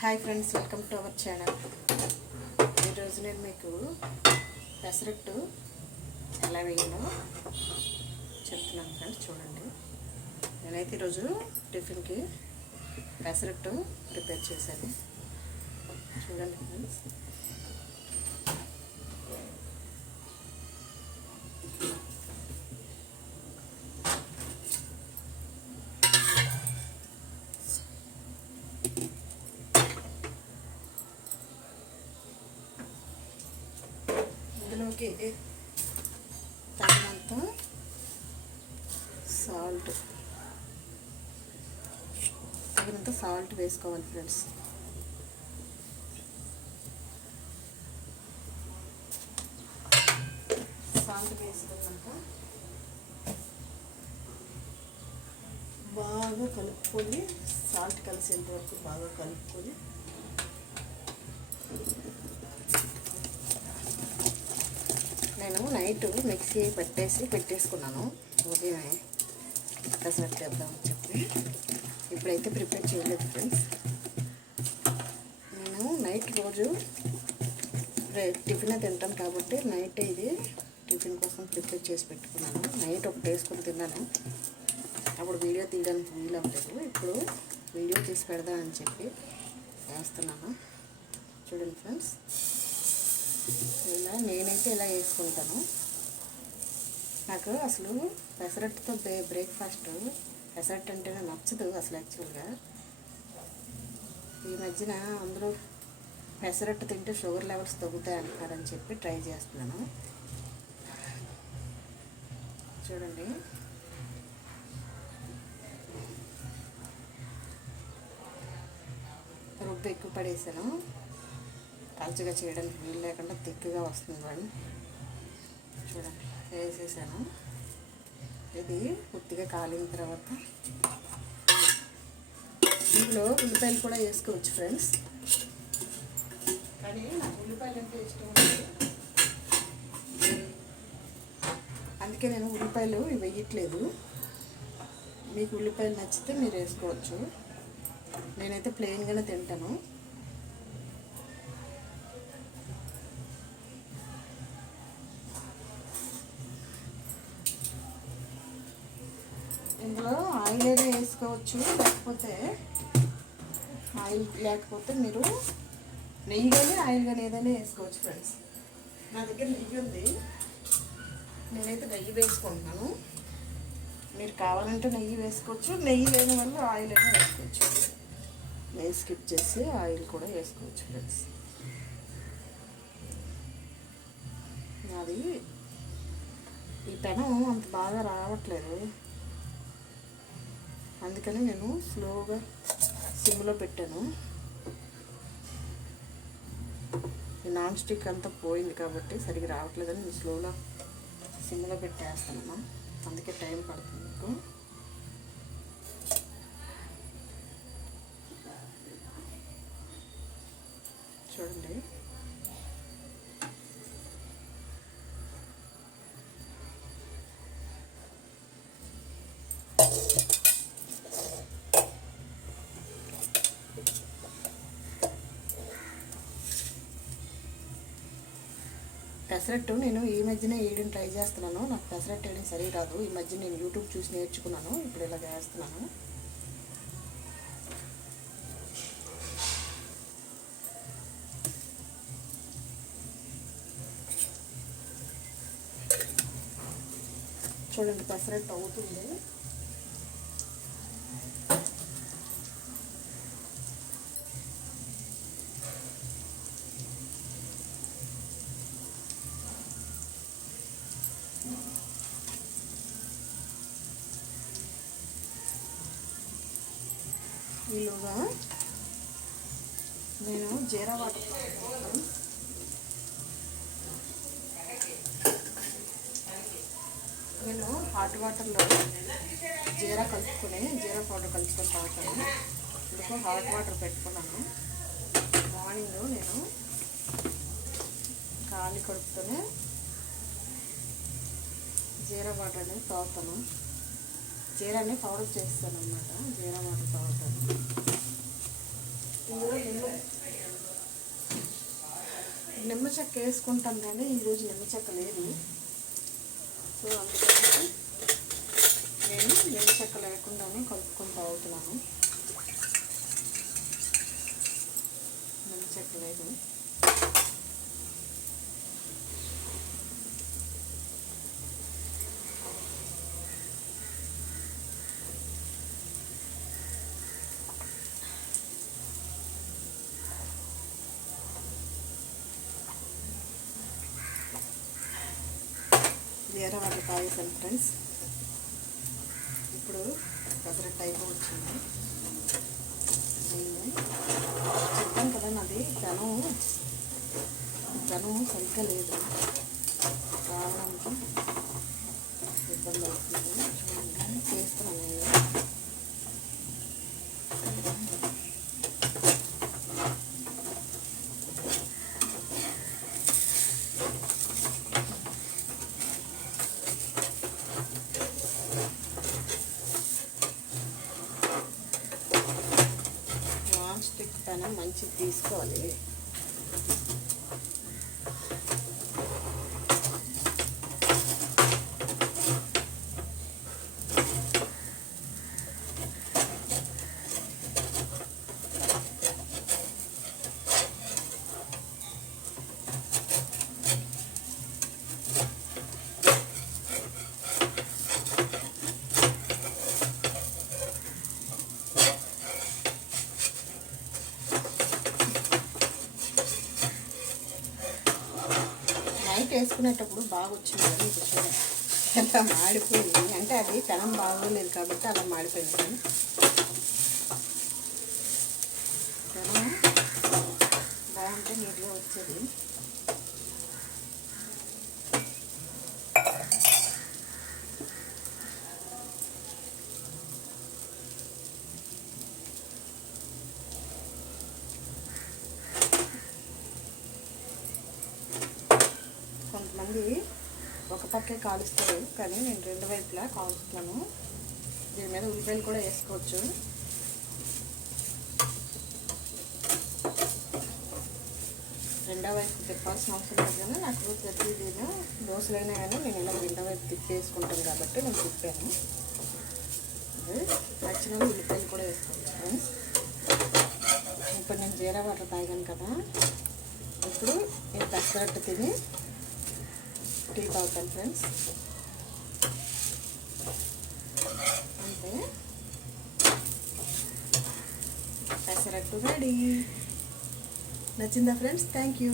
Hi friends welcome to our channel ఈరోజు నేను మీకు పెసరట్టు ఎలా వేయాలో చెప్తున్నాను ఫ్రెండ్స్ చూడండి. నేనైతే ఈరోజు టిఫిన్కి పెసరట్టు ప్రిపేర్ చేశాను. చూడండి ఫ్రెండ్స్ ఇందులోకి తగినంత సాల్ట్. తగినంత సాల్ట్ వేసుకోవాలి ఫ్రెండ్స్. సాల్ట్ వేసుకున్నాక బాగా కలుపుకొని సాల్ట్ కలిసేంత వరకు బాగా కలుపుకొని నైట్ మిక్సీ పెట్టేసి పెట్టేసుకున్నాను. ఉదయమే చేద్దాం అని చెప్పి. ఇప్పుడైతే ప్రిపేర్ చేయలేదు ఫ్రెండ్స్. నేను నైట్ రోజు టిఫిన్ తింటాను కాబట్టి నైట్ ఇది టిఫిన్ కోసం ప్రిపేర్ చేసి పెట్టుకున్నాను. నైట్ ఒకటి వేసుకొని తిన్నాను. అప్పుడు వీడియో తీయడానికి వీలు అవ్వలేదు. ఇప్పుడు వీడియో తీసి పెడదామని చెప్పి వేస్తున్నాను. చూడండి ఫ్రెండ్స్. ఇలా నేనైతే ఇలా వేసుకుంటాను. నాకు అసలు పెసరట్టుతో బ్రే బ్రేక్ఫాస్ట్ పెసరట్టు నాకు నచ్చదు అసలు యాక్చువల్గా. ఈ మధ్యన అందరూ పెసరట్టు తింటే షుగర్ లెవెల్స్ తగ్గుతాయి అంటున్నారని చెప్పి ట్రై చేస్తున్నాను. చూడండి. రుబ్బు ఎక్కువ పడేసాను. పలుచగా చేయడానికి వీలు లేకుండా తిక్కుగా వస్తుంది వాడిని చూడండి. వేసేసాను ఇది పూర్తిగా కాలిన తర్వాత ఇందులో ఉల్లిపాయలు కూడా వేసుకోవచ్చు ఫ్రెండ్స్. కానీ నాకు ఉల్లిపాయలు అంటే ఇష్టం అందుకే నేను ఉల్లిపాయలు వేయట్లేదు. మీకు ఉల్లిపాయలు నచ్చితే మీరు వేసుకోవచ్చు. నేనైతే ప్లెయిన్గానే తింటాను. వేసుకోవచ్చు లేకపోతే ఆయిల్ లేకపోతే మీరు నెయ్యి కానీ ఆయిల్ కానీ ఏదైనా వేసుకోవచ్చు ఫ్రెండ్స్ నా దగ్గర నెయ్యి ఉంది. నేనైతే నెయ్యి వేసుకుంటున్నాను. మీరు కావాలంటే నెయ్యి వేసుకోవచ్చు నెయ్యి లేని వల్ల ఆయిల్ అయినా వేసుకోవచ్చు. నెయ్యి స్కిప్ చేసి ఆయిల్ కూడా వేసుకోవచ్చు ఫ్రెండ్స్ నాది ఈ పెనం అంత బాగా రావట్లేదు. అందుకని నేను స్లోగా సిమ్లో పెట్టాను. నాన్ స్టిక్ అంతా పోయింది కాబట్టి సరిగ్గా రావట్లేదని నేను స్లోలో సిమ్లో పెట్టేస్తాను అందుకే టైం పడుతుంది మీకు. చూడండి. పెసరట్టు నేను ఈ మధ్యనే వేయడం ట్రై చేస్తున్నాను. నాకు పెసరట్టు వేయడం సరి రాదు. ఈ మధ్య నేను యూట్యూబ్ చూసి నేర్చుకున్నాను. ఇప్పుడు ఇలా వేస్తున్నాను. చూడండి పెసరట్టు అవుతుంది. ఈలోగా నేను జీరా వాటర్ నేను హాట్ వాటర్లో జీరా కలుపుకుని జీరా పౌడర్ కలుపుకొని తాగుతాను. అందుకు హాట్ వాటర్ పెట్టుకున్నాను. మార్నింగ్ నేను కాలి కడుపుతోనే జీరా వాటర్ అనేది తాగుతాను. జీరాన్ని పౌడర్ చేస్తాను అనమాట జీరా వాటర్ పౌడర్. ఇందులో నిమ్మ నిమ్మ చెక్క వేసుకుంటాం కానీ ఈరోజు నిమ్మ చెక్క లేదు. సో అందుకని నేను నిమ్మ చెక్క లేకుండానే కలుపుకొని తాగుతున్నాను నిమ్మ చెక్క లేదు. జీరా పాయసం ఫ్రెండ్స్ ఇప్పుడు పెసరట్టు టైప్ వచ్చింది. చెప్పాను కదా నాది ధనం ధనం సరిగ్గా లేదు. రావడానికి ఇబ్బంది అవుతుంది. చూడండి చేస్తున్నాను నేను నాన్ స్టిక్ పెనం మంచిది తీసుకోవాలి నైట్ వేసుకునేటప్పుడు బాగా వచ్చింది కదా ఎలా మాడిపోయింది. అంటే అది పెనం బాగోలేదు కాబట్టి అలా మాడిపోయింది పెనం బాగుంటే నీట్గా వచ్చేది. కొంతమంది ఒక పక్కే కాలుస్తారు కానీ నేను రెండు వైపులా కాలుస్తున్నాను దీని మీద ఉల్లిపాయలు కూడా వేసుకోవచ్చు. రెండో వైపు తిప్పాల్సిన అవసరం లేదు కానీ నాకు ప్రతిదీను దోశలైనా కానీ నేను ఇలా రెండో వైపు తిప్పేసుకుంటాను కాబట్టి నేను తిప్పాను. అదే నచ్చిన ఉల్లిపాయలు కూడా వేసుకోవచ్చు ఇప్పుడు నేను జీరా వాటర్ తాగాను కదా ఇప్పుడు నేను పెసరట్టు తిని టీ తాగుతాను ఫ్రెండ్స్ అంతే పెసరట్టు రెడీ నచ్చిందా ఫ్రెండ్స్ థ్యాంక్ యూ